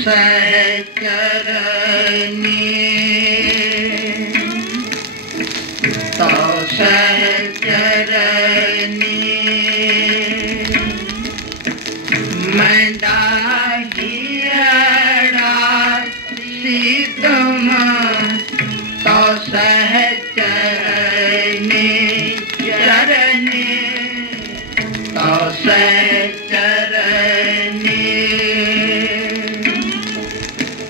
सरणी त सरणी माती त मां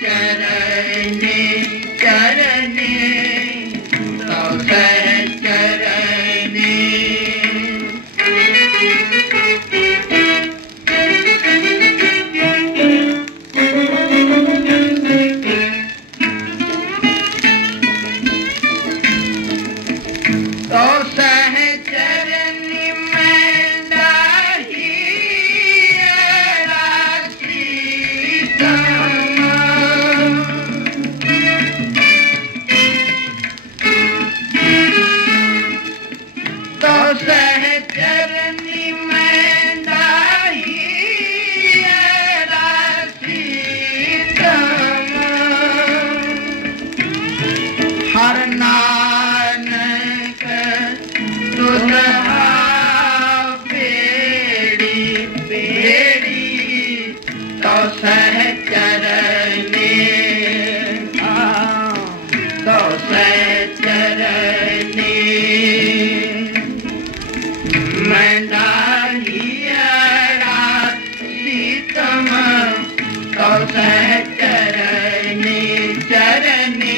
शरण्ये the sand. रणे चरणे